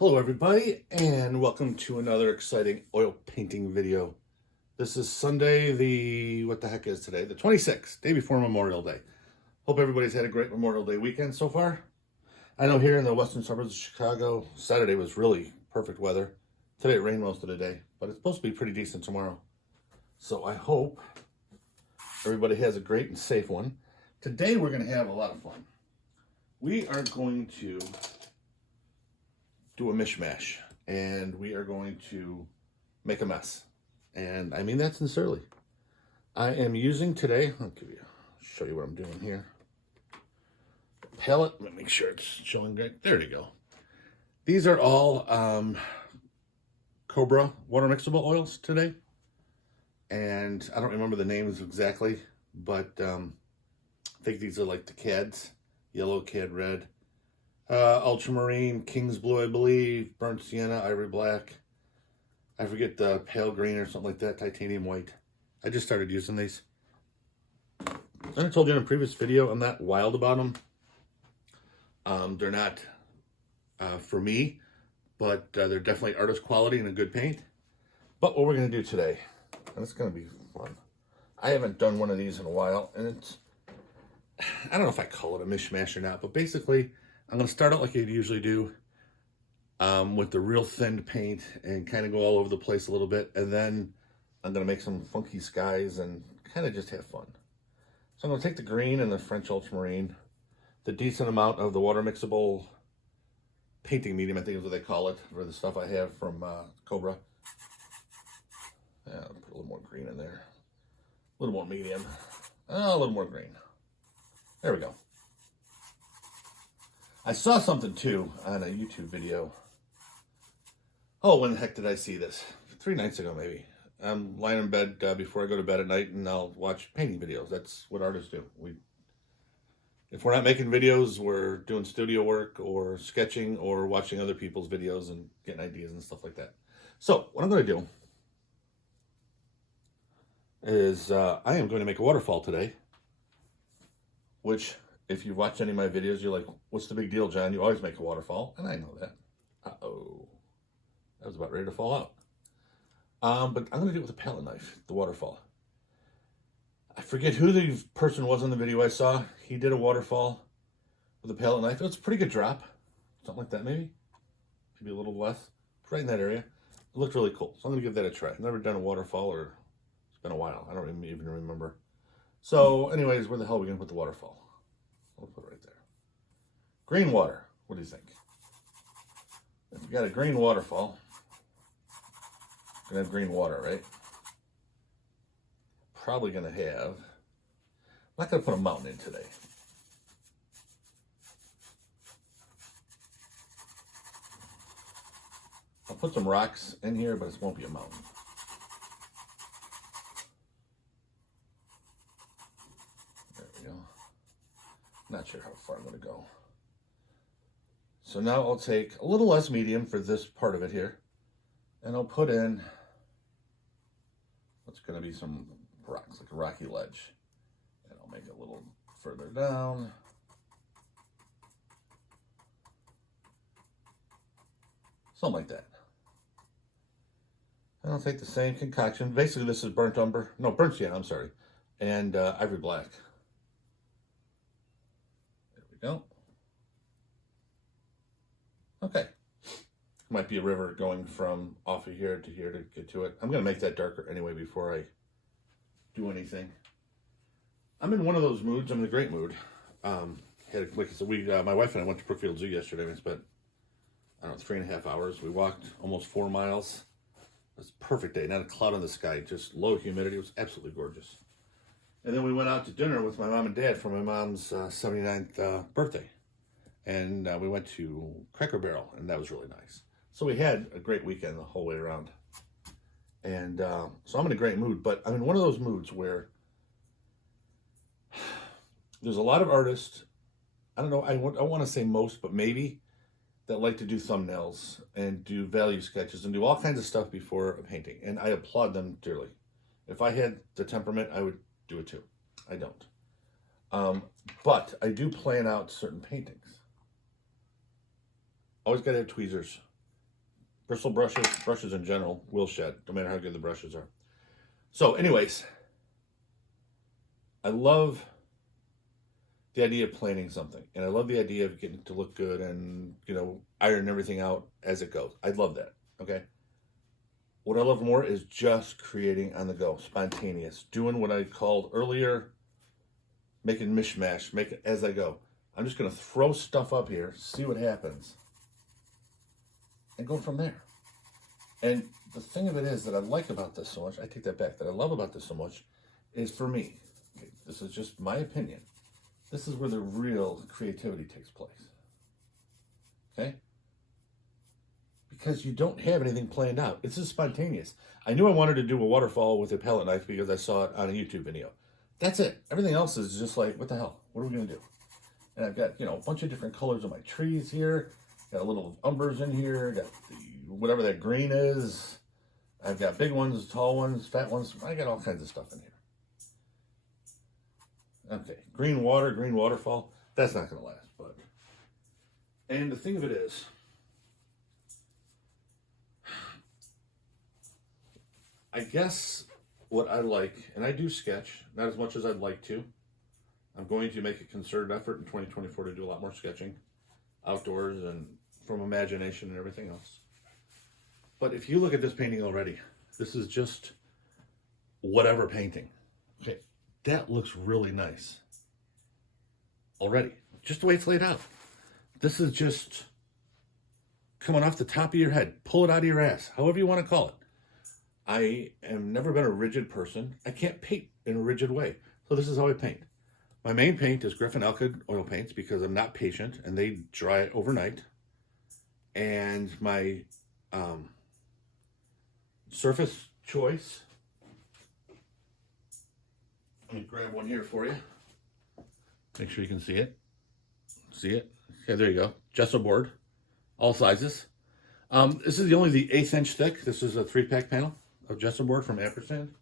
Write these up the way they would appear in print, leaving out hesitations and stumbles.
Hello everybody, and welcome to another exciting oil painting video. This is Sunday, what the heck is today? The 26th, day before Memorial Day. Hope everybody's had a great Memorial Day weekend so far. I know here in the western suburbs of Chicago, Saturday was really perfect weather. Today it rained most of the day, but it's supposed to be pretty decent tomorrow. So I hope everybody has a great and safe one. Today we're going to have a lot of fun. We are going to do a mishmash, and we are going to make a mess, and I mean that sincerely. I am using today, show you what I'm doing here. Palette, let me make sure it's showing great. There you go. These are all Cobra water mixable oils today, and I don't remember the names exactly, but I think these are like the CADs, yellow, CAD red, ultramarine, king's blue, I believe, burnt sienna, ivory black. I forget the pale green or something like that, titanium white. I just started using these. And I told you in a previous video, I'm not wild about them. They're not for me, but they're definitely artist quality and a good paint. But what we're going to do today, and it's going to be fun. I haven't done one of these in a while, and it's, I don't know if I call it a mishmash or not, but basically, I'm going to start out like I usually do with the real thin paint and kind of go all over the place a little bit. And then I'm going to make some funky skies and kind of just have fun. So I'm going to take the green and the French ultramarine, the decent amount of the water mixable painting medium, I think is what they call it, for the stuff I have from Cobra. Yeah, I'll put a little more green in there. A little more medium. A little more green. There we go. I saw something too on a YouTube video. Oh, when the heck did I see this? 3 nights ago, maybe. I'm lying in bed before I go to bed at night, and I'll watch painting videos. That's what artists do. If we're not making videos, we're doing studio work or sketching or watching other people's videos and getting ideas and stuff like that. So what I'm going to do is I am going to make a waterfall today, which, if you've watched any of my videos, you're like, what's the big deal, John? You always make a waterfall. And I know that. Uh-oh. That was about ready to fall out. But I'm going to do it with a palette knife, the waterfall. I forget who the person was in the video I saw. He did a waterfall with a palette knife. It was a pretty good drop. Something like that, maybe. Maybe a little less. Right in that area. It looked really cool. So I'm going to give that a try. I've never done a waterfall, or it's been a while. I don't even remember. So anyways, where the hell are we going to put the waterfall? I'll put it right there. Green water. What do you think? If you got a green waterfall, you're going to have green water, right? Probably going to have, I'm not going to put a mountain in today. I'll put some rocks in here, but it won't be a mountain. There we go. Not sure how far I'm going to go. So now I'll take a little less medium for this part of it here, and I'll put in what's going to be some rocks, like a rocky ledge. And I'll make it a little further down. Something like that. And I'll take the same concoction. Basically, this is burnt sienna, I'm sorry, and ivory black. There we go. Okay. Might be a river going from off of here to get to it. I'm going to make that darker anyway before I do anything. I'm in one of those moods. I'm in a great mood. Like I said, my wife and I went to Brookfield Zoo yesterday. We spent, I don't know, 3.5 hours. We walked almost 4 miles. It was a perfect day. Not a cloud in the sky. Just low humidity. It was absolutely gorgeous. And then we went out to dinner with my mom and dad for my mom's 79th birthday. And we went to Cracker Barrel, and that was really nice. So we had a great weekend the whole way around. And so I'm in a great mood, but I'm in one of those moods where there's a lot of artists, I don't know, I want to say most, but maybe, that like to do thumbnails and do value sketches and do all kinds of stuff before a painting. And I applaud them dearly. If I had the temperament, I would do it too. I don't. But I do plan out certain paintings. Always got to have tweezers. Bristle brushes, brushes in general, will shed, no matter how good the brushes are. So anyways, I love the idea of planning something. And I love the idea of getting it to look good and, you know, iron everything out as it goes. I love that, okay? What I love more is just creating on the go, spontaneous, doing what I called earlier, making mishmash, make it as I go. I'm just going to throw stuff up here, see what happens, and go from there. And the thing of it is that I like about this so much, I take that back, that I love about this so much, is for me, okay, this is just my opinion, this is where the real creativity takes place, okay? Because you don't have anything planned out. It's just spontaneous. I knew I wanted to do a waterfall with a palette knife because I saw it on a YouTube video. That's it. Everything else is just like, what the hell? What are we going to do? And I've got, you know, a bunch of different colors on my trees here. Got a little umbers in here. Got the, whatever that green is. I've got big ones, tall ones, fat ones. I got all kinds of stuff in here. Okay, green water, green waterfall. That's not going to last. But, and the thing of it is, I guess what I like, and I do sketch, not as much as I'd like to. I'm going to make a concerted effort in 2024 to do a lot more sketching, outdoors and from imagination and everything else. But if you look at this painting already, this is just whatever painting. Okay, that looks really nice already, just the way it's laid out. This is just coming off the top of your head. Pull it out of your ass, however you want to call it. I have never been a rigid person. I can't paint in a rigid way. So this is how I paint. My main paint is Griffin Elkid oil paints because I'm not patient and they dry overnight. And my surface choice, let me grab one here for you. Make sure you can see it. See it? Okay, there you go. Gesso board, all sizes. This is only the 1/8 inch thick. This is a 3-pack panel of gesso board from Ampersand.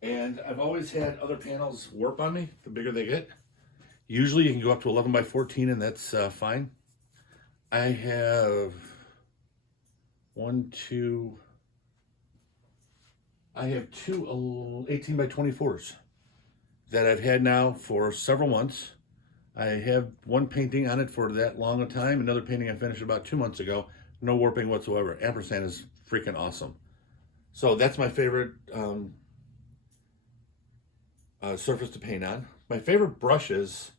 And I've always had other panels warp on me, the bigger they get. Usually you can go up to 11 by 14 and that's fine. I have two 18 by 24s that I've had now for several months. I have one painting on it for that long a time. Another painting I finished about 2 months ago. No warping whatsoever. Ampersand is freaking awesome. So that's my favorite surface to paint on. My favorite brushes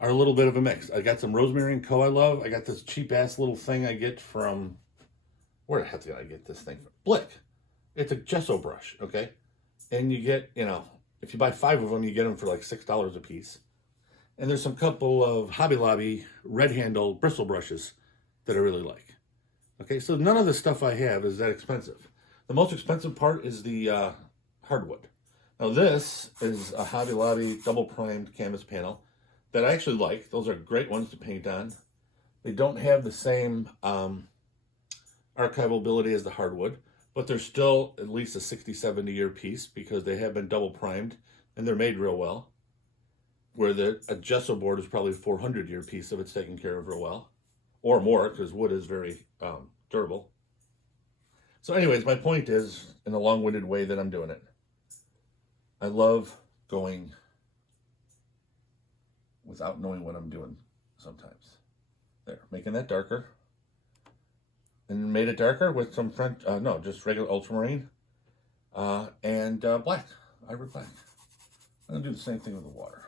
are a little bit of a mix. I got some Rosemary & Co. I love. I got this cheap ass little thing I get from, where the heck did I get this thing from? Blick. It's a gesso brush, okay? And you get, you know, if you buy 5 of them, you get them for like $6 a piece. And there's some couple of Hobby Lobby red handle bristle brushes that I really like. Okay, so none of the stuff I have is that expensive. The most expensive part is the hardwood. Now this is a Hobby Lobby double primed canvas panel that I actually like. Those are great ones to paint on. They don't have the same archival ability as the hardwood, but they're still at least a 60, 70 year piece because they have been double primed and they're made real well. Where a gesso board is probably a 400 year piece if it's taken care of real well, or more because wood is very durable. So anyways, my point is, in a long-winded way that I'm doing it, I love going without knowing what I'm doing sometimes. There, making that darker. And made it darker with some French, just regular ultramarine and black, ivory black. I'm going to do the same thing with the water.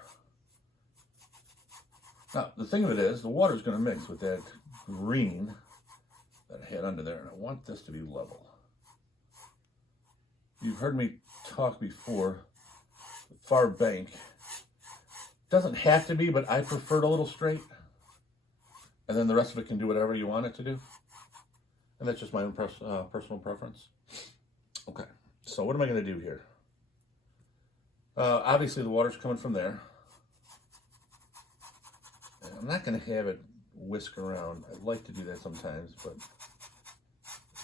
Now, the thing of it is, the water is going to mix with that green that I had under there, and I want this to be level. You've heard me talk before, the far bank doesn't have to be, but I prefer it a little straight, and then the rest of it can do whatever you want it to do, and that's just my own personal preference. Okay, so what am I going to do here? Obviously the water's coming from there. And I'm not going to have it whisk around. I'd like to do that sometimes, but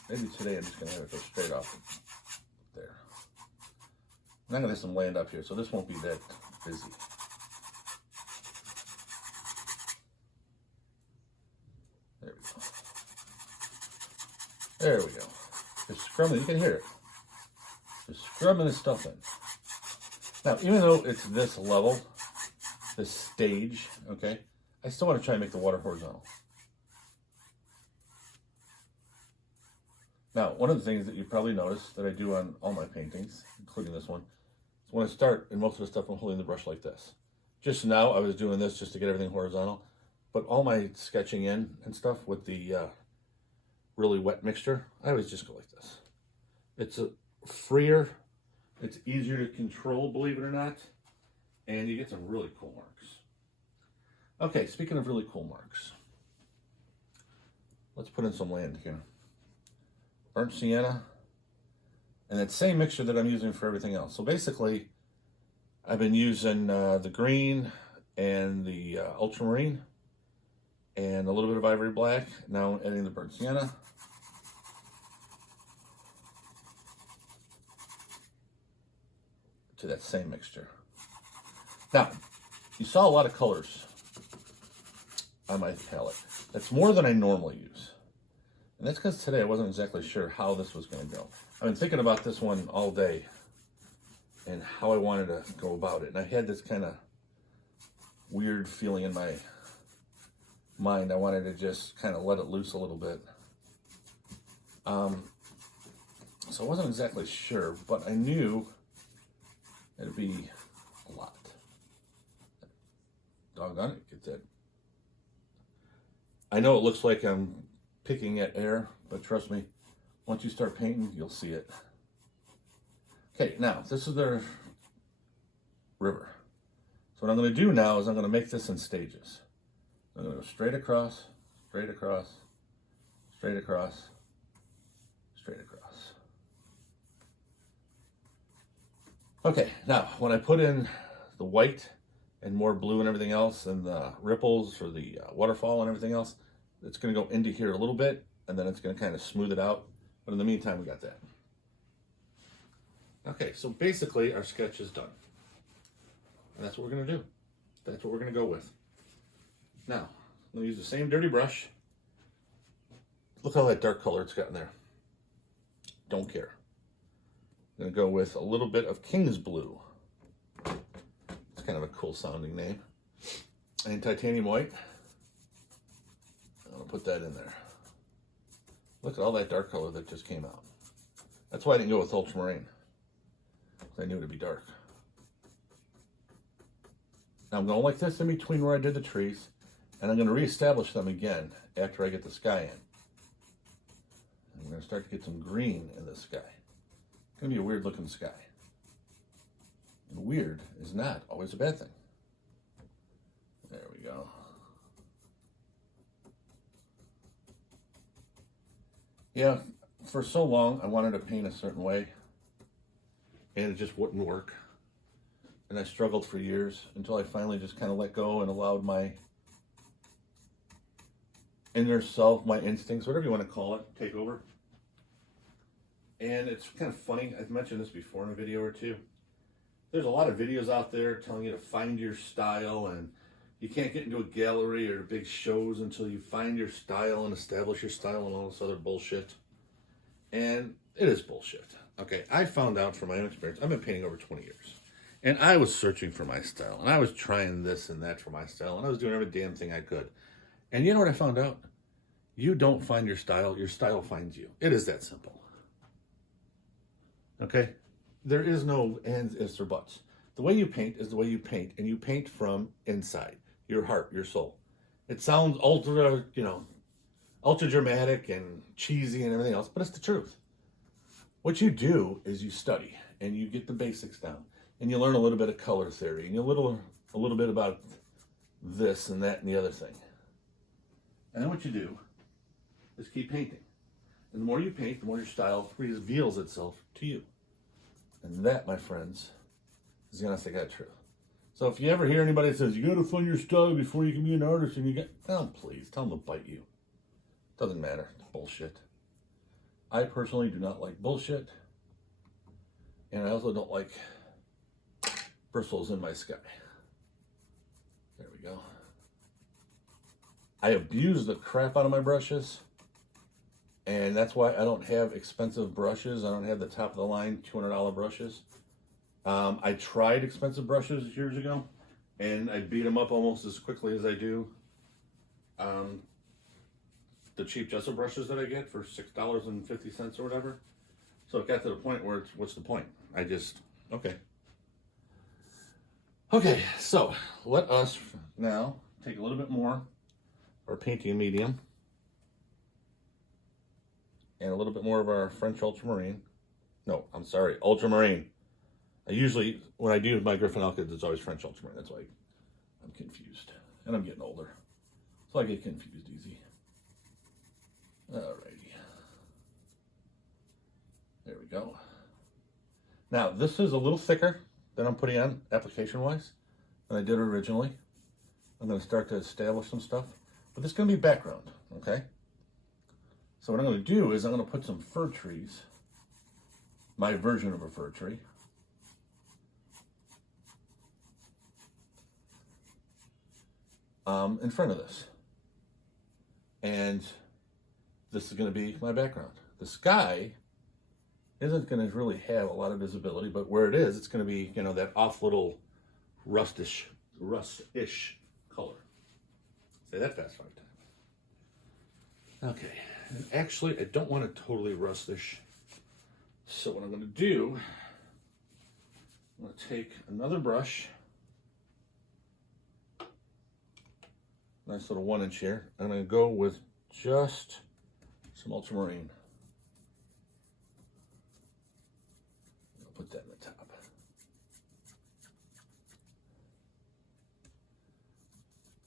maybe today I'm just going to have it go straight off there. And I'm going to have some land up here, so this won't be that busy. There we go. There we go. Just scrubbing, you can hear it. Just scrubbing this stuff in. Now, even though it's this level, this stage, okay, I still want to try and make the water horizontal. Now, one of the things that you probably noticed that I do on all my paintings, including this one, is when I start, and most of the stuff I'm holding the brush like this. Just now, I was doing this just to get everything horizontal, but all my sketching in and stuff with the really wet mixture, I always just go like this. It's a freer, it's easier to control, believe it or not, and you get some really cool marks. Okay, speaking of really cool marks, let's put in some land here. Burnt sienna, and that same mixture that I'm using for everything else. So basically, I've been using the green and the ultramarine and a little bit of ivory black. Now I'm adding the burnt sienna. To that same mixture. Now, you saw a lot of colors on my palette. That's more than I normally use. And that's because today I wasn't exactly sure how this was going to go. I've been thinking about this one all day and how I wanted to go about it. And I had this kind of weird feeling in my mind. I wanted to just kind of let it loose a little bit. So I wasn't exactly sure, but I knew it'd be a lot. Doggone it, get that. I know it looks like I'm picking at air, but trust me, once you start painting, you'll see it. Okay, now, this is their river. So what I'm going to do now is I'm going to make this in stages. I'm going to go straight across, straight across, straight across, straight across. Okay, now, when I put in the white and more blue and everything else, and the ripples for the waterfall and everything else, it's going to go into here a little bit, and then it's going to kind of smooth it out. But in the meantime, we got that. Okay, so basically our sketch is done. And that's what we're going to do. That's what we're going to go with. Now, I'm going to use the same dirty brush. Look at all that dark color it's got in there. Don't care. I'm going to go with a little bit of King's Blue. It's kind of a cool sounding name. And titanium white. I'm going to put that in there. Look at all that dark color that just came out. That's why I didn't go with ultramarine. I knew it would be dark. Now I'm going like this in between where I did the trees, and I'm going to reestablish them again after I get the sky in. I'm going to start to get some green in the sky. It's going to be a weird looking sky. And weird is not always a bad thing. There we go. Yeah, for so long I wanted to paint a certain way, and it just wouldn't work. And I struggled for years until I finally just kind of let go and allowed my inner self, my instincts, whatever you want to call it, take over. And it's kind of funny, I've mentioned this before in a video or two. There's a lot of videos out there telling you to find your style, and you can't get into a gallery or big shows until you find your style and establish your style and all this other bullshit. And it is bullshit. Okay, I found out from my own experience, I've been painting over 20 years. And I was searching for my style, and I was trying this and that for my style, and I was doing every damn thing I could. And you know what I found out? You don't find your style finds you. It is that simple. Okay? There is no ands, ifs, or buts. The way you paint is the way you paint, and you paint from inside, your heart, your soul. It sounds ultra dramatic and cheesy and everything else, but it's the truth. What you do is you study, and you get the basics down, and you learn a little bit of color theory, and you learn a little bit about this and that and the other thing. And then what you do is keep painting. And the more you paint, the more your style reveals itself to you. And that, my friends, is the honest to God truth. So if you ever hear anybody that says, you gotta find your style before you can be an artist, and you get, oh, please, tell them to bite you. Doesn't matter. It's bullshit. I personally do not like bullshit. And I also don't like bristles in my sky. There we go. I abuse the crap out of my brushes. And that's why I don't have expensive brushes. I don't have the top of the line $200 brushes. I tried expensive brushes years ago, and I beat them up almost as quickly as I do the cheap gesso brushes that I get for $6.50 or whatever. So it got to the point where it's, what's the point? I just, okay. Okay, so let us now take a little bit more of our painting medium and a little bit more of our French ultramarine. No, I'm sorry, ultramarine. I usually, when I do my Griffin Alkids, it's always French ultramarine. That's why I'm confused. And I'm getting older, so I get confused easy. Alrighty. There we go. Now, this is a little thicker than I'm putting on application-wise than I did originally. I'm going to start to establish some stuff, but this is going to be background, okay? So what I'm going to do is I'm going to put some fir trees, my version of a fir tree, in front of this. And this is going to be my background. The sky isn't going to really have a lot of visibility, but where it is, it's going to be, you know, that off little rustish color. Say that fast 5 times. Okay, and actually I don't want it totally rustish. So what I'm going to do, I'm going to take another brush, nice little 1 inch here. I'm going to go with just some ultramarine. I'll put that in the top.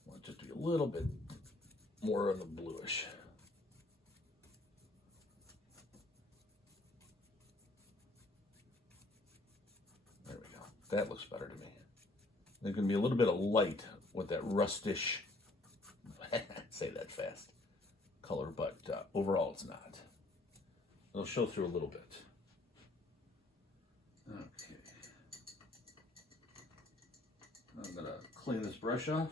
I want it just to be a little bit more of the bluish. There we go. That looks better to me. There's going to be a little bit of light with that rustish, say that fast, color, but overall it's not. It'll show through a little bit. Okay. I'm going to clean this brush off.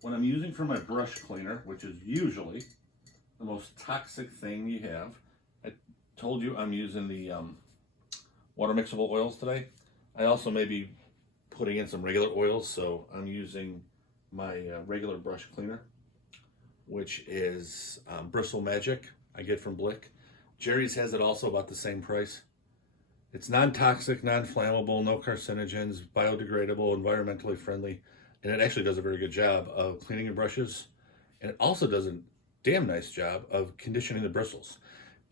What I'm using for my brush cleaner, which is usually the most toxic thing you have, I told you I'm using the water mixable oils today. I also may be putting in some regular oils, so I'm using my regular brush cleaner, which is Bristle Magic I get from Blick. Jerry's has it also about the same price. It's non-toxic, non-flammable, no carcinogens, biodegradable, environmentally friendly, and it actually does a very good job of cleaning your brushes, and it also does a damn nice job of conditioning the bristles.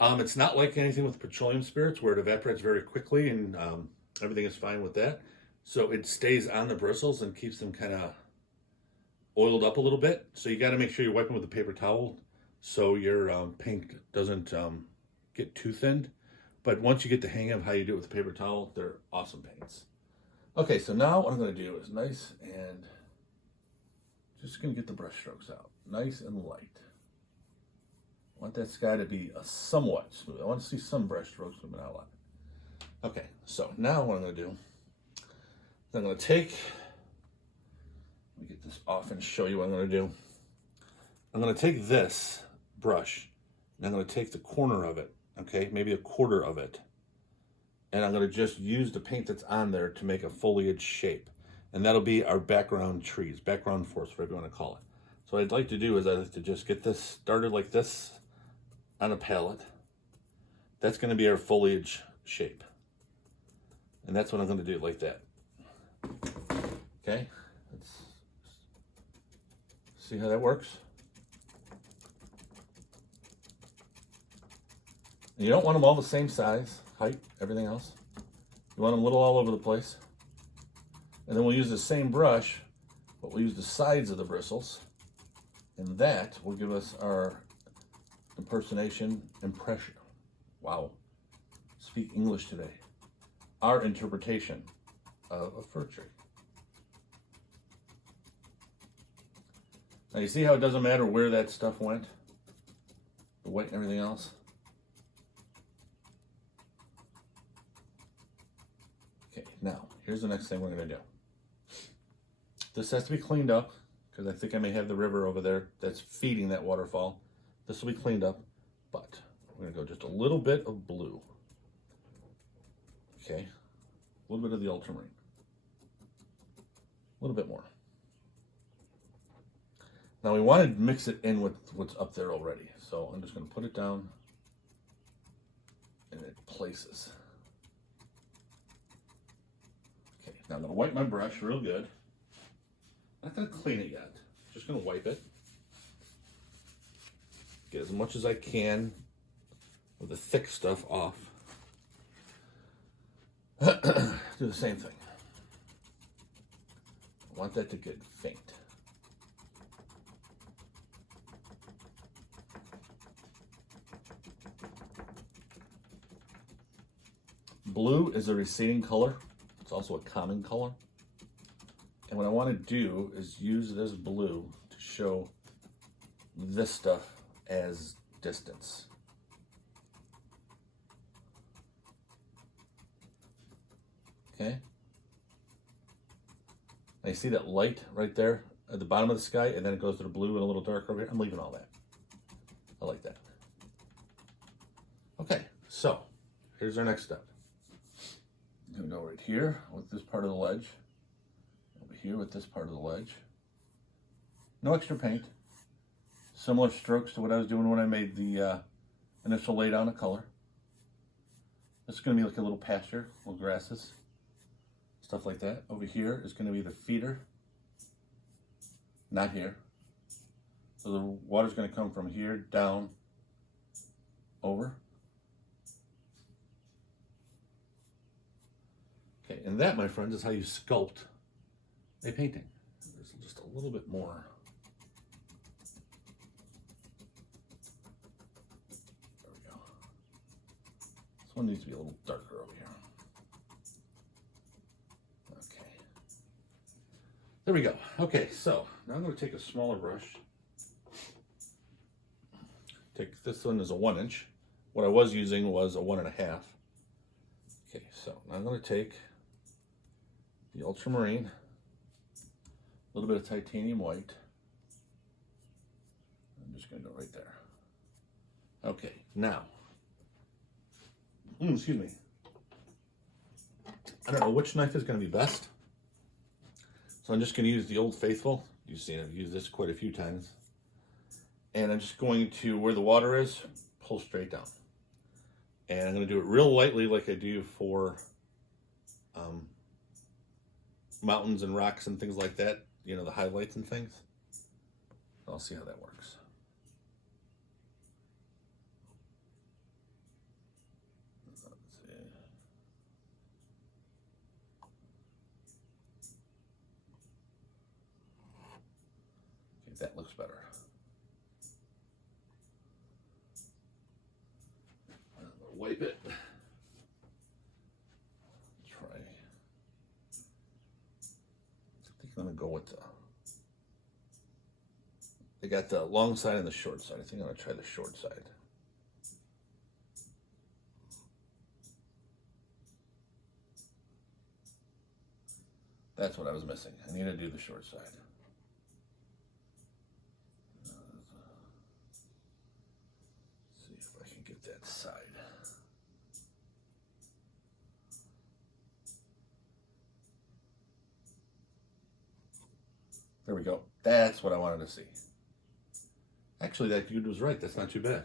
It's not like anything with petroleum spirits where it evaporates very quickly and everything is fine with that. So it stays on the bristles and keeps them kind of oiled up a little bit. So you got to make sure you're wiping with a paper towel so your paint doesn't get too thinned. But once you get the hang of how you do it with a paper towel, they're awesome paints. Okay, so now what I'm going to do is nice and just going to get the brush strokes out. Nice and light. I want that sky to be a somewhat smooth. I want to see some brush strokes, but not a lot. Okay, so now what I'm going to do is I'm going to take, let me get this off and show you what I'm going to do. I'm going to take this brush and I'm going to take the corner of it, okay, maybe a quarter of it, and I'm going to just use the paint that's on there to make a foliage shape. And that'll be our background trees, background forest, whatever you want to call it. So what I'd like to do is I'd like to just get this started like this on a palette. That's going to be our foliage shape. And that's what I'm going to do, like that. Okay, let's see how that works. And you don't want them all the same size, height, everything else. You want them a little all over the place. And then we'll use the same brush, but we'll use the sides of the bristles. And that will give us our impersonation impression. Wow, speak English today. Our interpretation of a fir tree. Now you see how it doesn't matter where that stuff went? The white and everything else? Okay, now, here's the next thing we're going to do. This has to be cleaned up, because I think I may have the river over there that's feeding that waterfall. This will be cleaned up, but we're gonna go just a little bit of blue. Okay, a little bit of the ultramarine. A little bit more. Now we want to mix it in with what's up there already. So I'm just going to put it down and it places. Okay, now I'm going to wipe my brush real good. Not going to clean it yet. Just going to wipe it. Get as much as I can of the thick stuff off. Do the same thing. I want that to get faint. Blue is a receding color. It's also a common color. And what I want to do is use this blue to show this stuff as distance. Okay. Now you see that light right there at the bottom of the sky, and then it goes to the blue and a little darker over here. I'm leaving all that. I like that. Okay, so here's our next step. I'm gonna go right here with this part of the ledge, over here with this part of the ledge. No extra paint. Similar strokes to what I was doing when I made the initial lay down of color. This is gonna be like a little pasture, little grasses, stuff like that. Over here is gonna be the feeder, not here. So the water's gonna come from here down, over. Okay, and that, my friends, is how you sculpt a painting. There's just a little bit more. There we go. This one needs to be a little darker over here. Okay. There we go. Okay, so now I'm going to take a smaller brush. Take this one as a 1-inch. What I was using was a 1.5. Okay, so now I'm going to take the ultramarine, a little bit of titanium white. I'm just going to go right there. Okay, now, excuse me. I don't know which knife is going to be best. So I'm just going to use the Old Faithful. You've seen I've used this quite a few times. And I'm just going to, where the water is, pull straight down. And I'm going to do it real lightly like I do for mountains and rocks and things like that, you know, the highlights and things. I'll see how that works. Let's see. Okay, that looks better. I'm gonna wipe it. I'm gonna go with they got the long side and the short side. I think I'm gonna try the short side. That's what I was missing. I need to do the short side. See if I can get that side. There we go. That's what I wanted to see. Actually, that dude was right. That's not too bad.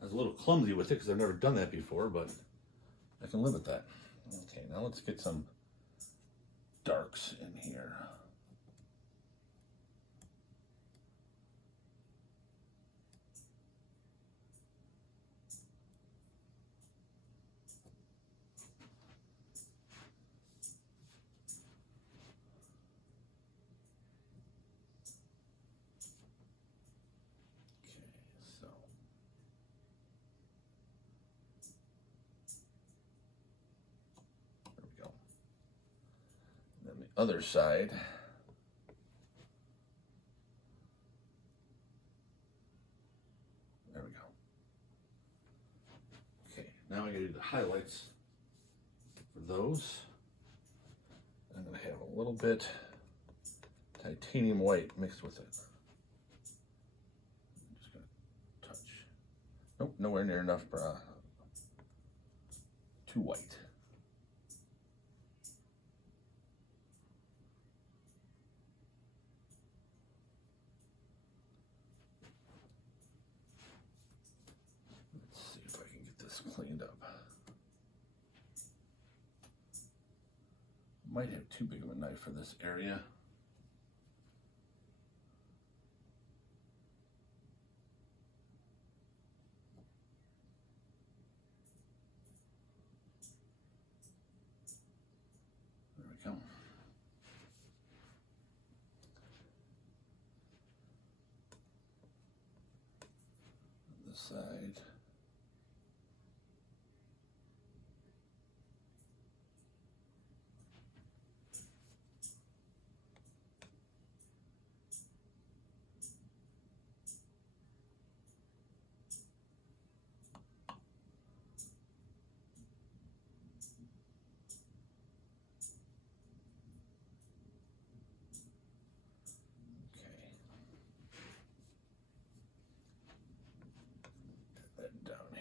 I was a little clumsy with it because I've never done that before, but I can live with that. Okay, now let's get some darks in here. Other side. There we go. Okay, now I gotta do the highlights for those. I'm gonna have a little bit titanium white mixed with it. I'm just gonna touch. Nope, nowhere near enough too white. Let's see if I can get this cleaned up. Might have too big of a knife for this area. There we go. This side.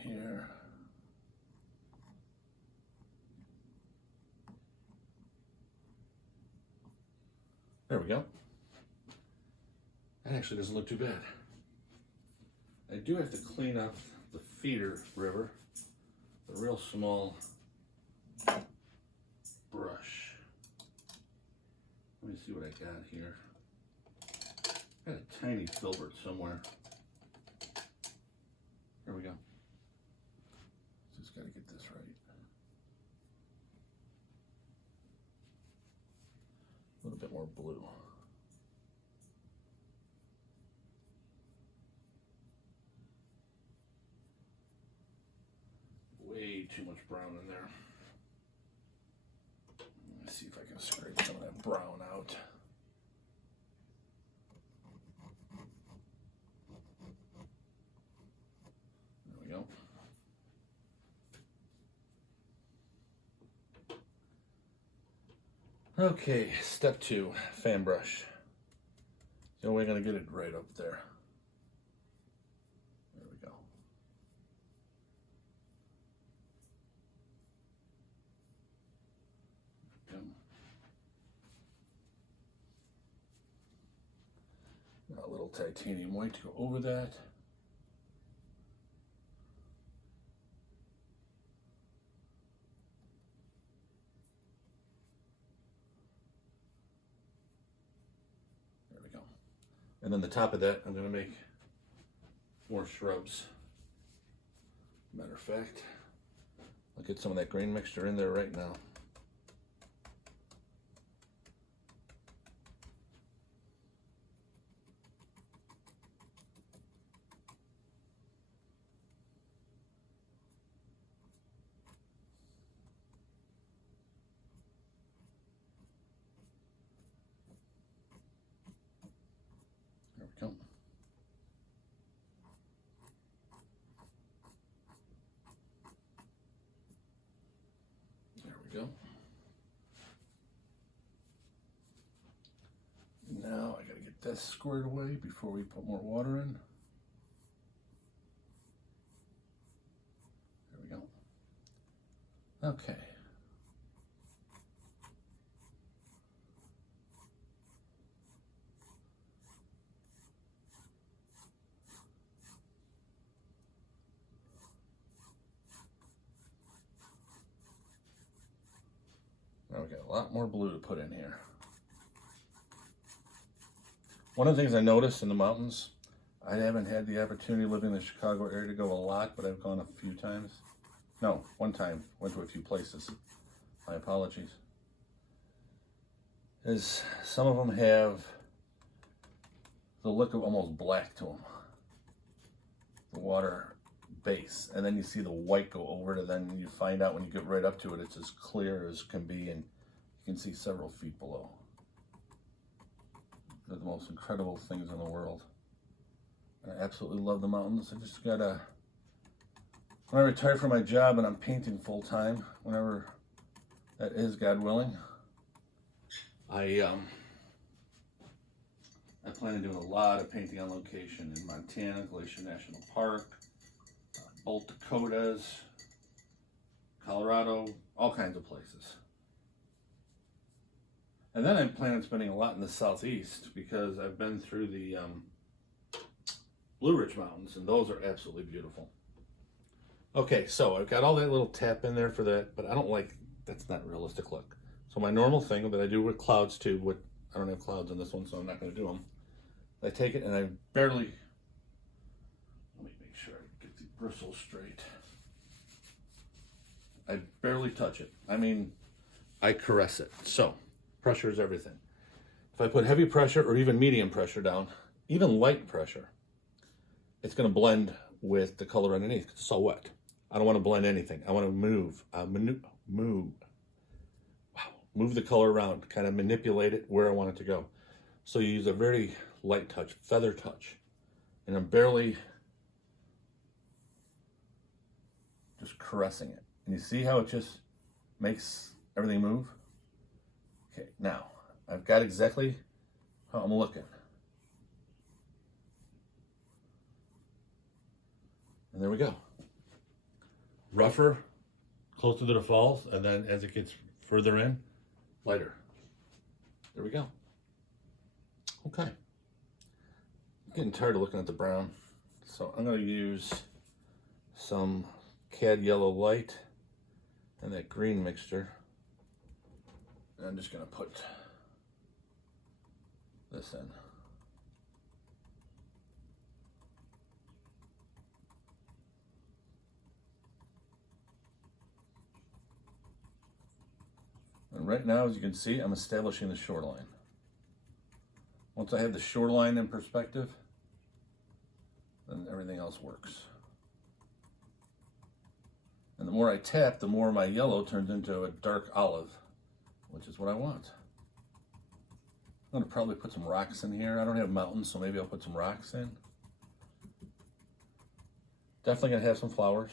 Here. There we go. That actually doesn't look too bad. I do have to clean up the feeder river, the real small brush. Let me see what I got here. I got a tiny filbert somewhere. There we go. Just got to get this right. A little bit more blue. Way too much brown in there. Let's see if I can scrape some of that brown out. There we go. Okay, step 2, fan brush. So we're going to get it right up there. There we go. Got a little titanium white to go over that. And then the top of that, I'm going to make more shrubs. Matter of fact, I'll get some of that green mixture in there right now. There we go. There we go. Now I gotta get this squared away before we put more water in. There we go. Okay. Now we got a lot more blue to put in here. One of the things I noticed in the mountains, I haven't had the opportunity living in the Chicago area to go a lot, but I've gone a few times. No, one time, went to a few places. My apologies. Is some of them have the look of almost black to them. The water base, and then you see the white go over it, and then you find out when you get right up to it, it's as clear as can be, and you can see several feet below. They're the most incredible things in the world. I absolutely love the mountains. I just gotta, when I retire from my job and I'm painting full time, whenever that is, God willing, I plan on doing a lot of painting on location in Montana, Glacier National Park, both Dakotas, Colorado, all kinds of places. And then I plan on spending a lot in the southeast because I've been through the Blue Ridge Mountains, and those are absolutely beautiful. Okay, so I've got all that little tap in there for that, but I don't like, that's not a realistic look. So my normal thing that I do with clouds too, I don't have clouds in this one, so I'm not going to do them. I take it and I barely, let me make sure I get the bristles straight. I barely touch it. I mean, I caress it. So, pressure is everything. If I put heavy pressure or even medium pressure down, even light pressure, it's going to blend with the color underneath. It's so wet. I don't want to blend anything. I want to move. Move the color around, kind of manipulate it where I want it to go. So you use a very light touch, feather touch. And I'm barely just caressing it. And you see how it just makes everything move? Okay, now I've got exactly how I'm looking. And there we go. Rougher, closer to the falls, and then as it gets further in, lighter. There we go. Okay. I'm getting tired of looking at the brown, so I'm going to use some cad yellow light and that green mixture. And I'm just going to put this in. And right now, as you can see, I'm establishing the shoreline. Once I have the shoreline in perspective, then everything else works. And the more I tap, the more my yellow turns into a dark olive, which is what I want. I'm going to probably put some rocks in here. I don't have mountains, so maybe I'll put some rocks in. Definitely going to have some flowers.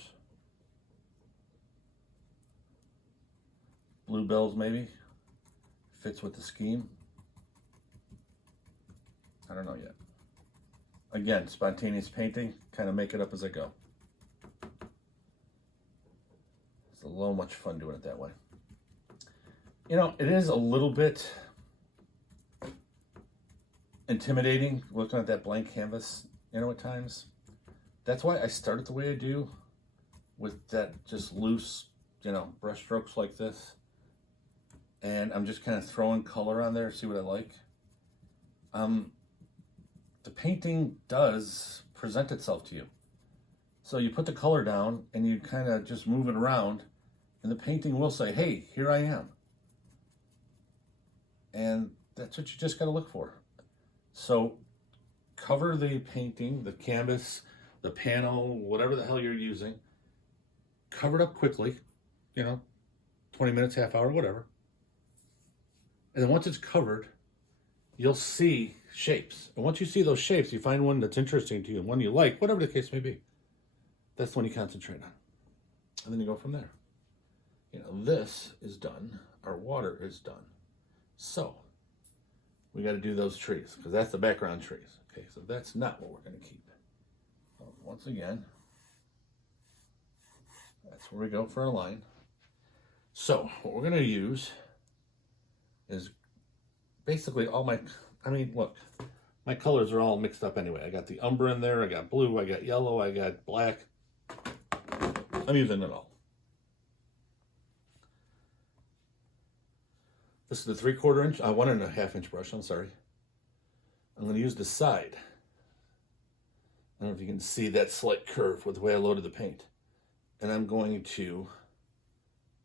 Bluebells maybe. Fits with the scheme. I don't know yet. Again, spontaneous painting, kind of make it up as I go. It's a little much fun doing it that way. You know, it is a little bit intimidating looking at that blank canvas, you know, at times. That's why I started the way I do, with that just loose, you know, brush strokes like this. And I'm just kind of throwing color on there, see what I like. The painting does present itself to you. So you put the color down and you kind of just move it around, and the painting will say, hey, here I am. And that's what you just got to look for. So cover the painting, the canvas, the panel, whatever the hell you're using. Cover it up quickly, you know, 20 minutes, half hour, whatever. And then once it's covered, you'll see shapes. And once you see those shapes, you find one that's interesting to you and one you like, whatever the case may be. That's the one you concentrate on. And then you go from there. You know, this is done. Our water is done. So we got to do those trees, because that's the background trees. Okay, so that's not what we're going to keep. So once again, that's where we go for a line. So what we're going to use is basically all my, I mean, look, my colors are all mixed up anyway. I got the umber in there, I got blue, I got yellow, I got black. I'm using it all. This is the 3/4 inch, 1.5 inch brush, I'm sorry. I'm going to use the side. I don't know if you can see that slight curve with the way I loaded the paint. And I'm going to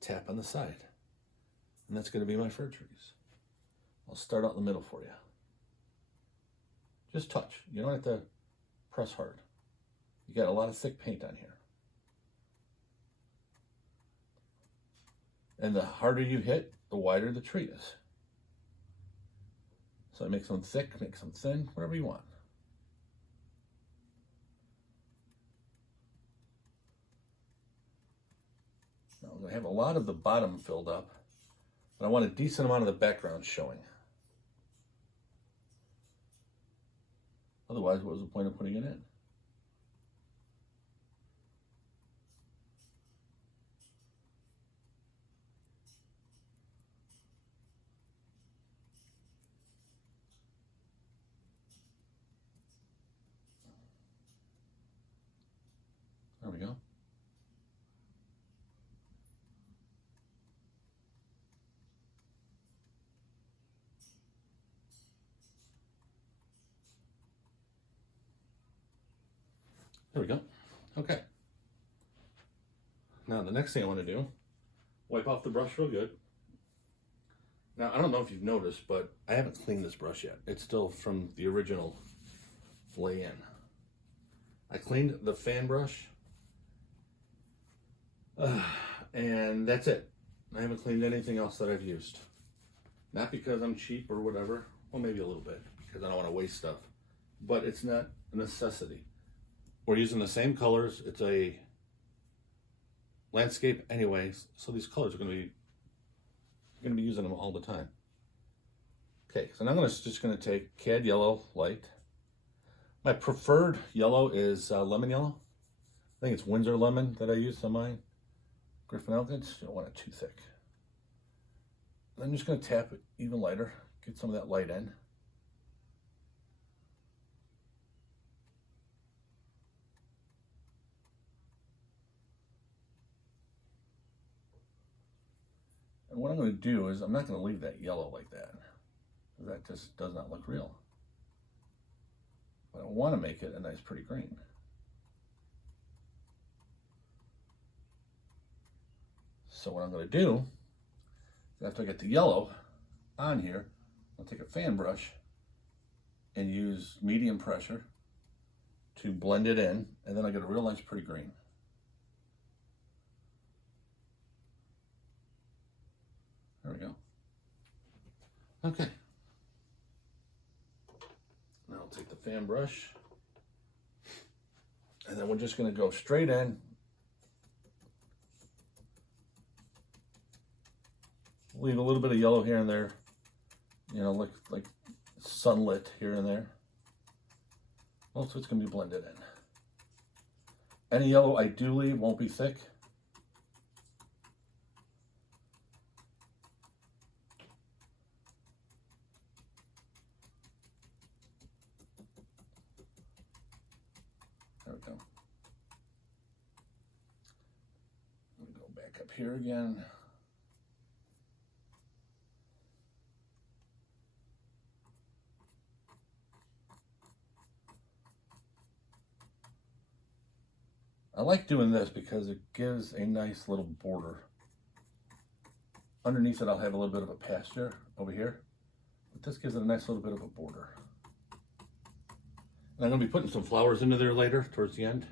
tap on the side. And that's going to be my fir trees. I'll start out in the middle for you. Just touch. You don't have to press hard. You got a lot of thick paint on here. And the harder you hit, the wider the tree is. So I make some thick, make some thin, whatever you want. Now I'm going to have a lot of the bottom filled up, but I want a decent amount of the background showing. Otherwise, what was the point of putting it in? There we go. Okay. Now the next thing I want to do, wipe off the brush real good. Now I don't know if you've noticed, but I haven't cleaned this brush yet. It's still from the original lay-in. I cleaned the fan brush, and that's it. I haven't cleaned anything else that I've used. Not because I'm cheap or whatever, well maybe a little bit, because I don't want to waste stuff, but it's not a necessity. We're using the same colors. It's a landscape anyways, so these colors are going to be using them all the time. Okay, so now I'm just going to take Cad Yellow Light. My preferred yellow is lemon yellow. I think it's Windsor lemon that I use on mine. Griffin Elkins, you don't want it too thick. I'm just going to tap it even lighter, get some of that light in. And what I'm going to do is I'm not going to leave that yellow like that. That just does not look real. But I want to make it a nice pretty green. So what I'm going to do, after I get the yellow on here, I'll take a fan brush and use medium pressure to blend it in, and then I get a real nice pretty green. There we go. Okay. Now I'll take the fan brush, and then we're just going to go straight in. Leave a little bit of yellow here and there, you know, like sunlit here and there. Also, it's going to be blended in. Any yellow I do leave won't be thick. There we go. Let me go back up here again. I like doing this because it gives a nice little border. Underneath it, I'll have a little bit of a pasture over here, but this gives it a nice little bit of a border. And I'm going to be putting some flowers into there later, towards the end,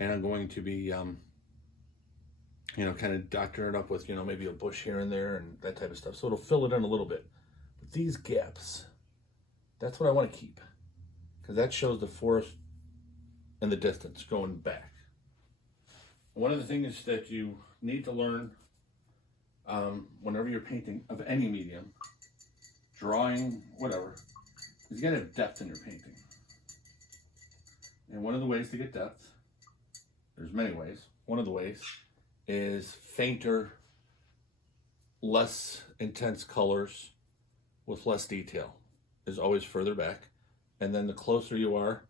and I'm going to be, you know, kind of doctoring it up with, you know, maybe a bush here and there and that type of stuff. So it'll fill it in a little bit. But these gaps, that's what I want to keep, because that shows the forest in the distance going back. One of the things that you need to learn whenever you're painting of any medium, drawing, whatever, is you gotta have depth in your painting. And one of the ways to get depth, there's many ways, one of the ways is fainter, less intense colors with less detail is always further back. And then the closer you are,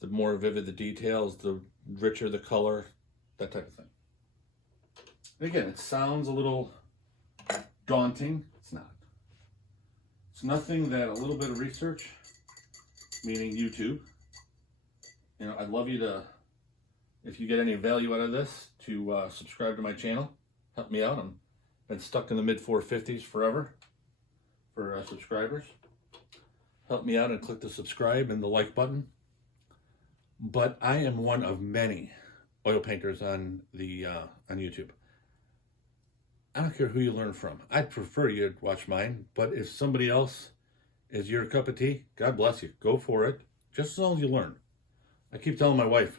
the more vivid the details, the richer the color, that type of thing. And again, it sounds a little daunting. It's not. It's nothing that a little bit of research, meaning YouTube, you know, I'd love you to, if you get any value out of this, to subscribe to my channel. Help me out. I've been stuck in the mid 450s forever for subscribers. Help me out and click the subscribe and the like button. But I am one of many oil painters on the on YouTube. I don't care who you learn from. I'd prefer you watch mine, but if somebody else is your cup of tea, God bless you. Go for it. Just as long as you learn. I keep telling my wife,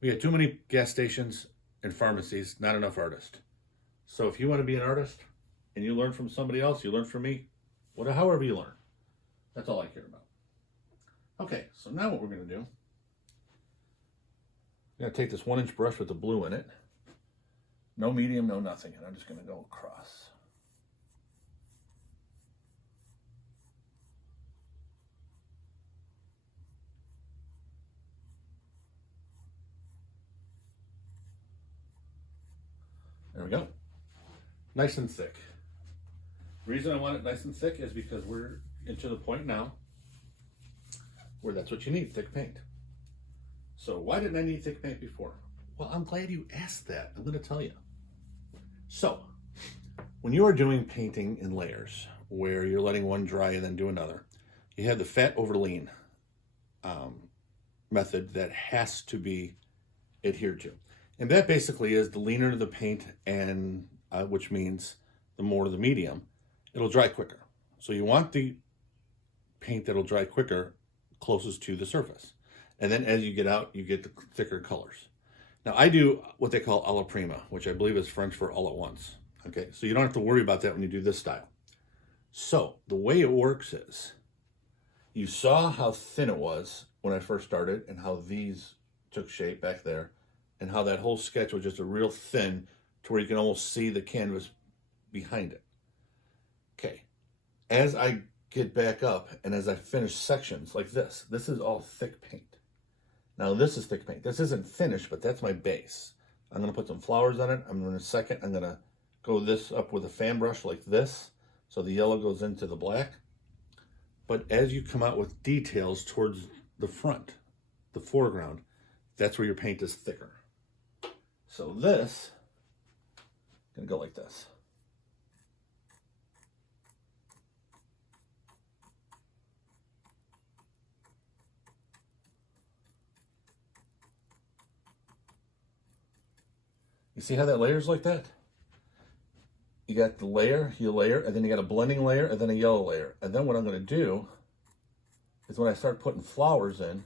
we got too many gas stations and pharmacies, not enough artists. So if you want to be an artist and you learn from somebody else, you learn from me, however you learn. That's all I care about. Okay, so now what we're going to do, I'm going to take this 1-inch brush with the blue in it. No medium, no nothing. And I'm just going to go across. There we go. Nice and thick. The reason I want it nice and thick is because we're into the point now where that's what you need, thick paint. So why didn't I need thick paint before? Well, I'm glad you asked that. I'm going to tell you. So when you are doing painting in layers, where you're letting one dry and then do another, you have the fat over lean method that has to be adhered to. And that basically is the leaner the paint, and which means the more the medium, it'll dry quicker. So you want the paint that'll dry quicker closest to the surface. And then as you get out, you get the thicker colors. Now I do what they call alla prima, which I believe is French for all at once. Okay, so you don't have to worry about that when you do this style. So the way it works is, you saw how thin it was when I first started and how these took shape back there, and how that whole sketch was just a real thin to where you can almost see the canvas behind it. Okay, as I get back up and as I finish sections like this is all thick paint. Now this is thick paint. This isn't finished, but that's my base. I'm gonna put some flowers on it. I'm gonna go this up with a fan brush like this, so the yellow goes into the black. But as you come out with details towards the front, the foreground, that's where your paint is thicker. So this, gonna go like this. You see how that layers like that? You got the layer, you layer, and then you got a blending layer, and then a yellow layer. And then what I'm gonna do is when I start putting flowers in,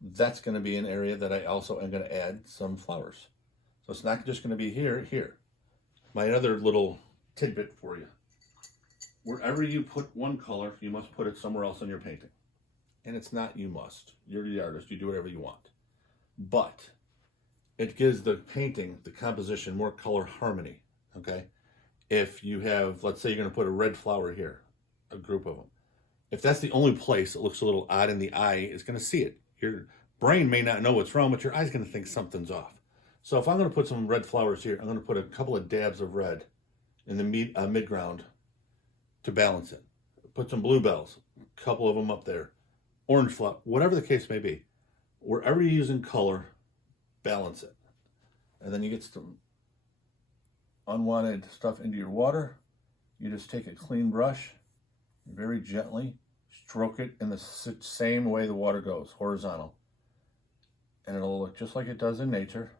that's gonna be an area that I also am gonna add some flowers. So it's not just gonna be here, here. My other little tidbit for you. Wherever you put one color, you must put it somewhere else in your painting. And it's not you must. You're the artist, you do whatever you want. But it gives the painting, the composition, more color harmony. Okay, if you have, let's say you're going to put a red flower here, a group of them. If that's the only place it looks a little odd in the eye, it's going to see it. Your brain may not know what's wrong, but your eye's going to think something's off. So if I'm going to put some red flowers here, I'm going to put a couple of dabs of red in the midground to balance it. Put some bluebells, a couple of them up there. Orange flower, whatever the case may be. Wherever you're using color, balance it. And then you get some unwanted stuff into your water. You just take a clean brush, very gently stroke it in the same way the water goes, horizontal. And it'll look just like it does in nature.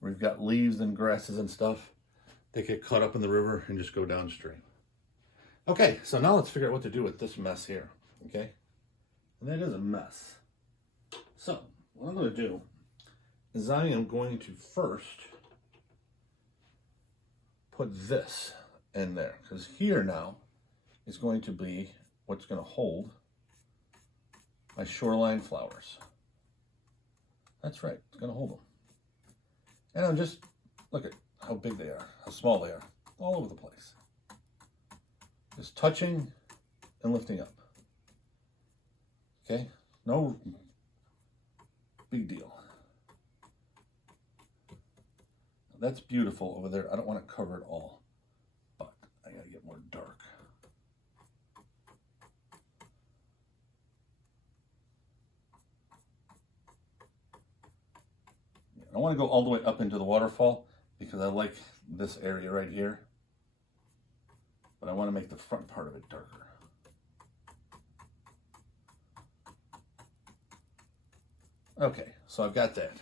We've got leaves and grasses and stuff. They get caught up in the river and just go downstream. Okay, so now let's figure out what to do with this mess here, okay? And that is a mess. So, what I'm going to do is I am going to first put this in there, because here now is going to be what's going to hold my shoreline flowers. That's right, it's going to hold them. And I'm just, look at how big they are, how small they are, all over the place. Just touching and lifting up. Okay, no big deal. That's beautiful over there. I don't want to cover it all, but I gotta get more dark. I don't want to go all the way up into the waterfall because I like this area right here, but I want to make the front part of it darker. Okay, so I've got that.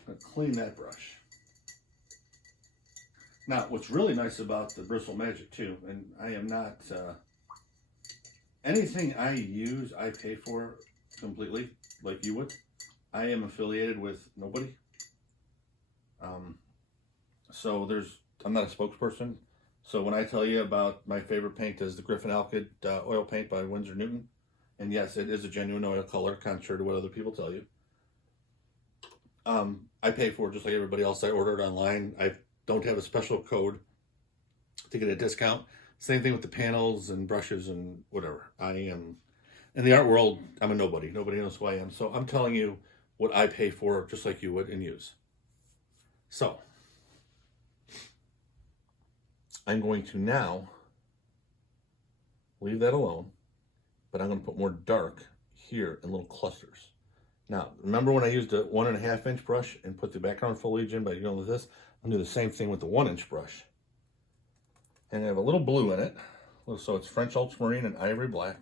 I'm gonna clean that brush. Now, what's really nice about the Bristle Magic too, and I am not, anything I use, I pay for completely, like you would. I am affiliated with nobody. So I'm not a spokesperson. So when I tell you about my favorite paint is the Griffin Alkyd oil paint by Winsor Newton, and yes, it is a genuine oil color, contrary to what other people tell you. I pay for it just like everybody else. I order it online. I don't have a special code to get a discount. Same thing with the panels and brushes and whatever. I am, in the art world, I'm a nobody. Nobody knows who I am. So I'm telling you what I pay for, just like you would, and use. So I'm going to now leave that alone, but I'm going to put more dark here in little clusters. Now, remember when I used a 1.5 inch brush and put the background foliage in by going with this? I'm gonna do the same thing with the 1 inch brush. And I have a little blue in it. So it's French ultramarine and ivory black.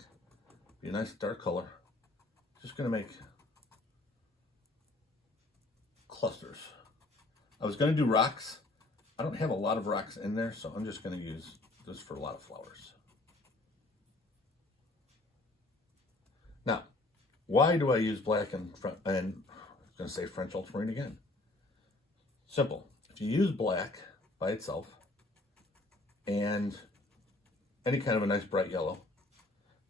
Be a nice dark color. Just gonna make clusters. I was gonna do rocks. I don't have a lot of rocks in there, so I'm just gonna use this for a lot of flowers. Now, why do I use black and I'm gonna say French ultramarine again? Simple. If you use black by itself and any kind of a nice bright yellow,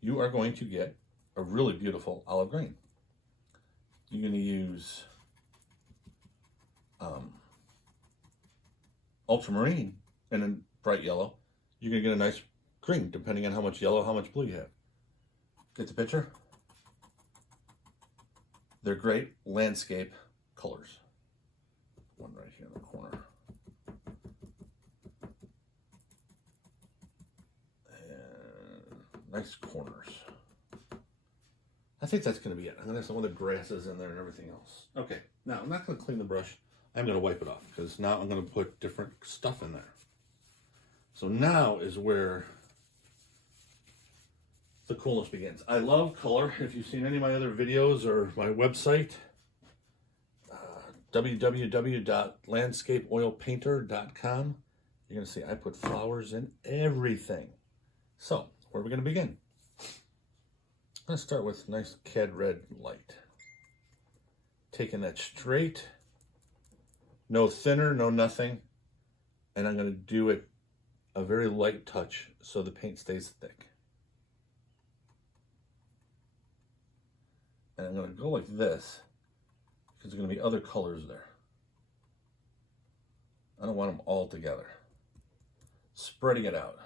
you are going to get a really beautiful olive green. You're going to use ultramarine and a bright yellow. You're going to get a nice green, depending on how much yellow, how much blue you have. Get the picture? They're great landscape colors. One right here in the corner. Nice corners. I think that's going to be it. I'm going to have some other grasses in there and everything else. Okay, now I'm not going to clean the brush. I'm going to wipe it off because now I'm going to put different stuff in there. So now is where the coolness begins. I love color. If you've seen any of my other videos or my website, www.landscapeoilpainter.com, you're going to see I put flowers in everything. So, where are we going to begin? I'm going to start with nice cad red light. Taking that straight, no thinner, no nothing, and I'm going to do it a very light touch so the paint stays thick. And I'm going to go like this because there's going to be other colors there. I don't want them all together. Spreading it out.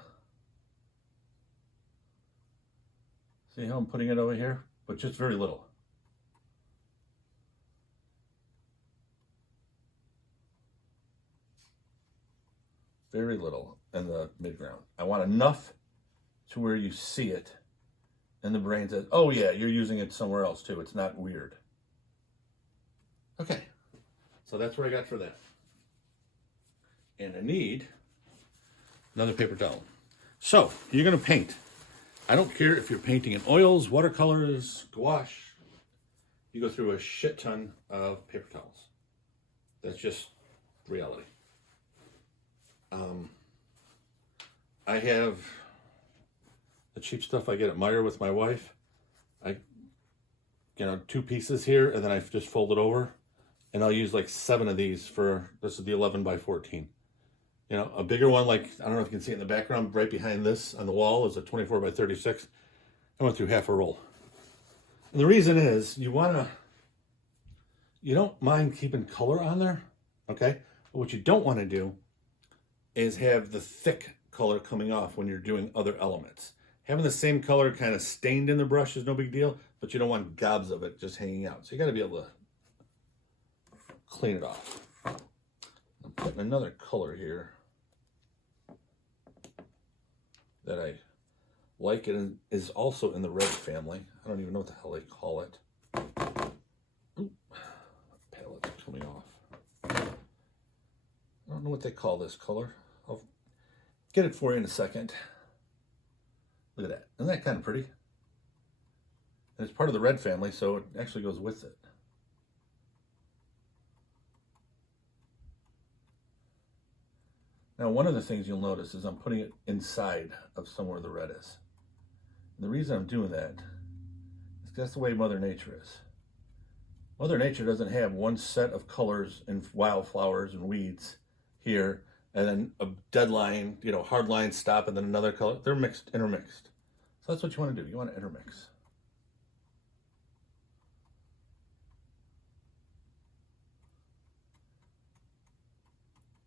See how I'm putting it over here? But just very little. Very little in the midground. I want enough to where you see it and the brain says, oh yeah, you're using it somewhere else too. It's not weird. Okay, so that's what I got for that. And I need another paper towel. So you're gonna paint. I don't care if you're painting in oils, watercolors, gouache. You go through a shit ton of paper towels. That's just reality. I have the cheap stuff I get at Meijer with my wife. You know, 2 pieces here, and then I just fold it over, and I'll use like 7 of these for, this is the 11 by 14. You know, a bigger one, like, I don't know if you can see it in the background, right behind this on the wall is a 24 by 36. I went through half a roll. And the reason is, you don't mind keeping color on there, okay? But what you don't want to do is have the thick color coming off when you're doing other elements. Having the same color kind of stained in the brush is no big deal, but you don't want gobs of it just hanging out. So you got to be able to clean it off. I'm putting another color here that I like and is also in the red family. I don't even know what the hell they call it. Ooh, palette's coming off. I don't know what they call this color. I'll get it for you in a second. Look at that. Isn't that kind of pretty? And it's part of the red family, so it actually goes with it. Now, one of the things you'll notice is I'm putting it inside of somewhere the red is. And the reason I'm doing that is because that's the way Mother Nature is. Mother Nature doesn't have one set of colors and wildflowers and weeds here, and then a dead line, you know, hard line stop, and then another color. They're mixed, intermixed. So that's what you want to do. You want to intermix.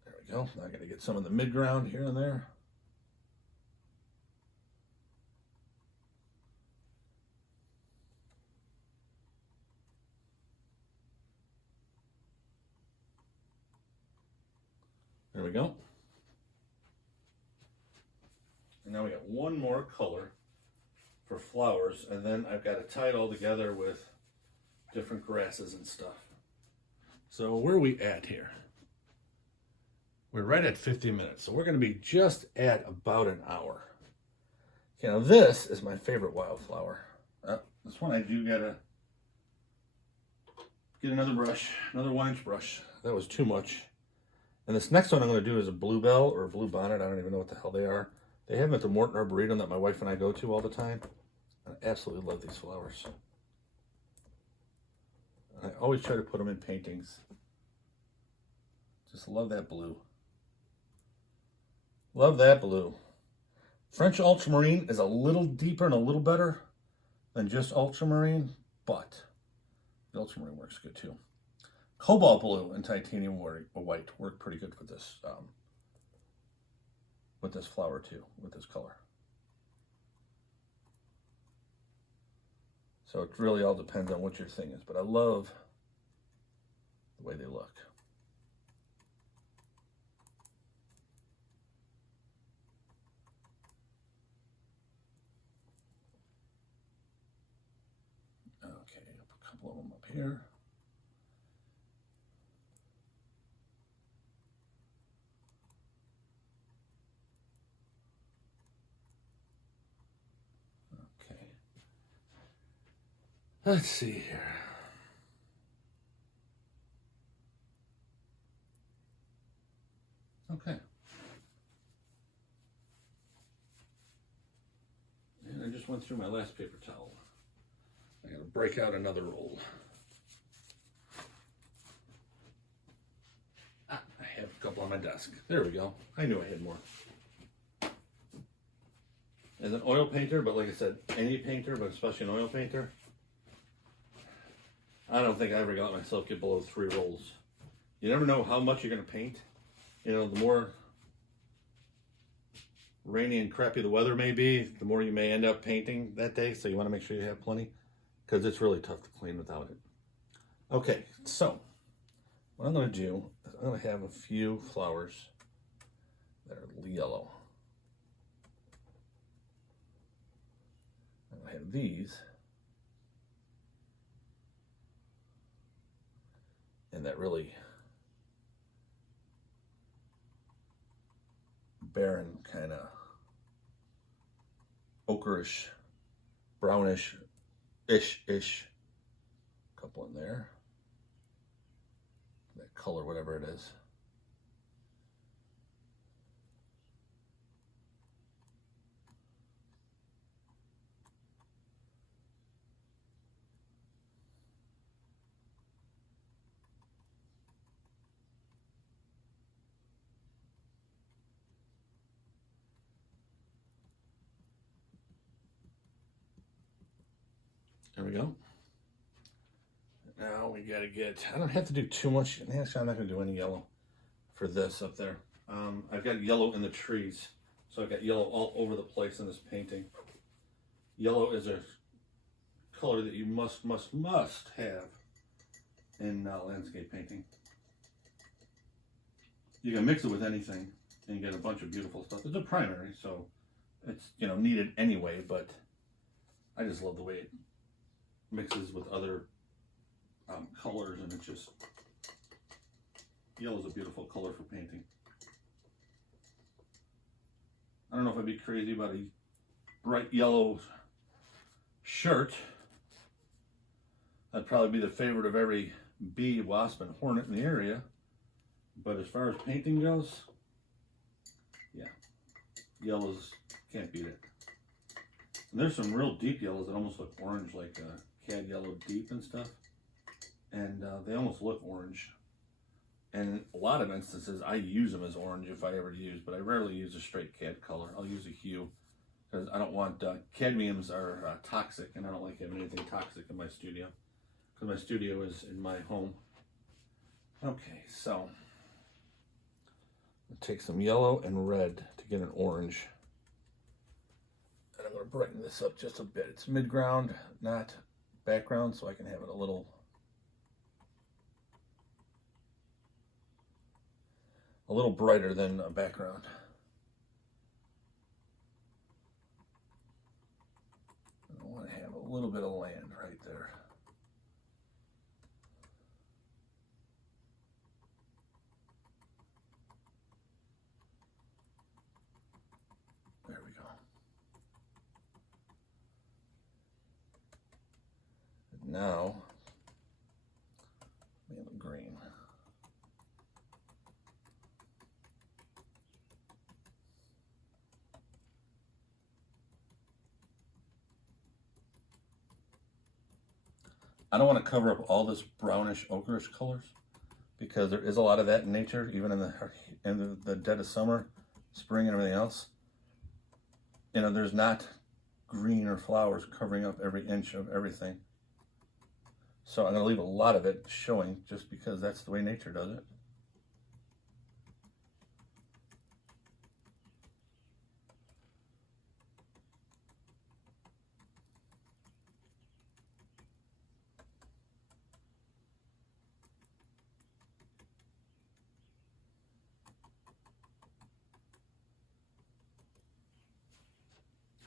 There we go. Now I'm going to get some of the midground here and there. There we go. And now we got one more color for flowers, and then I've got to tie it all together with different grasses and stuff. So where are we at here? We're right at 50 minutes. So we're going to be just at about an hour. Okay, now this is my favorite wildflower. This one I do gotta get another brush, another 1-inch brush. That was too much. And this next one I'm going to do is a bluebell or a blue bonnet. I don't even know what the hell they are. They have them at the Morton Arboretum that my wife and I go to all the time. I absolutely love these flowers. I always try to put them in paintings. Just love that blue. Love that blue. French ultramarine is a little deeper and a little better than just ultramarine, but the ultramarine works good too. Cobalt blue and titanium white work pretty good with this flower too, with this color. So it really all depends on what your thing is, but I love the way they look. Okay, I'll put a couple of them up here. Okay. Let's see here. Okay. And I just went through my last paper towel. I gotta break out another roll. I have a couple on my desk. There we go. I knew I had more. As an oil painter, but like I said, any painter, but especially an oil painter, I don't think I ever got myself get below 3 rolls. You never know how much you're gonna paint. You know, the more rainy and crappy the weather may be, the more you may end up painting that day. So you want to make sure you have plenty, because it's really tough to clean without it. Okay, so what I'm going to do is I'm going to have a few flowers that are yellow. I'm going to have these, and that really barren kind of ochreish, brownish-ish couple in there. That color, whatever it is. There we go. Now we gotta get, I don't have to do too much. Actually, I'm not gonna do any yellow for this up there. I've got yellow in the trees. So I've got yellow all over the place in this painting. Yellow is a color that you must have in landscape painting. You can mix it with anything and you get a bunch of beautiful stuff. It's a primary, so it's, you know, needed anyway, but I just love the way it mixes with other colors, and it's just, yellow is a beautiful color for painting. I don't know if I'd be crazy about a bright yellow shirt. That'd probably be the favorite of every bee, wasp, and hornet in the area. But as far as painting goes, yeah, yellows can't beat it. And there's some real deep yellows that almost look orange, like cad yellow deep and stuff. And they almost look orange. And a lot of instances, I use them as orange if I ever use, but I rarely use a straight cad color. I'll use a hue, because I don't want, cadmiums are toxic, and I don't like having anything toxic in my studio, because my studio is in my home. Okay, so I'll take some yellow and red to get an orange. And I'm going to brighten this up just a bit. It's mid-ground, not background, so I can have it a little brighter than a background. I want to have a little bit of land right there. now, mainly green. I don't want to cover up all this brownish ochreish colors because there is a lot of that in nature, even in the dead of summer, spring, and everything else. You know, there's not green or flowers covering up every inch of everything. So I'm going to leave a lot of it showing just because that's the way nature does it.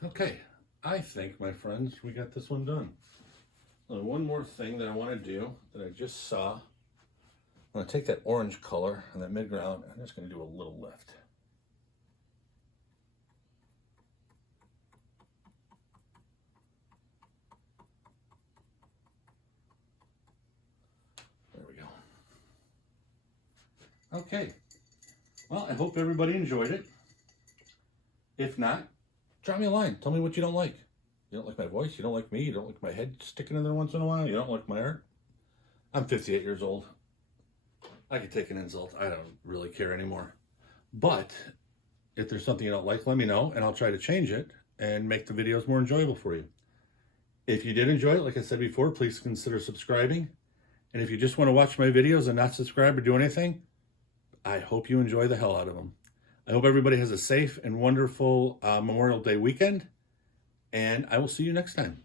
Okay, I think, my friends, we got this one done. Now, one more thing that I want to do that I just saw. I'm going to take that orange color and that mid-ground, I'm just going to do a little lift. There we go. Okay, well, I hope everybody enjoyed it. If not, drop me a line. Tell me what you don't like. You don't like my voice? You don't like me? You don't like my head sticking in there once in a while? You don't like my art? I'm 58 years old. I could take an insult. I don't really care anymore. But if there's something you don't like, let me know, and I'll try to change it and make the videos more enjoyable for you. If you did enjoy it, like I said before, please consider subscribing. And if you just want to watch my videos and not subscribe or do anything, I hope you enjoy the hell out of them. I hope everybody has a safe and wonderful Memorial Day weekend, and I will see you next time.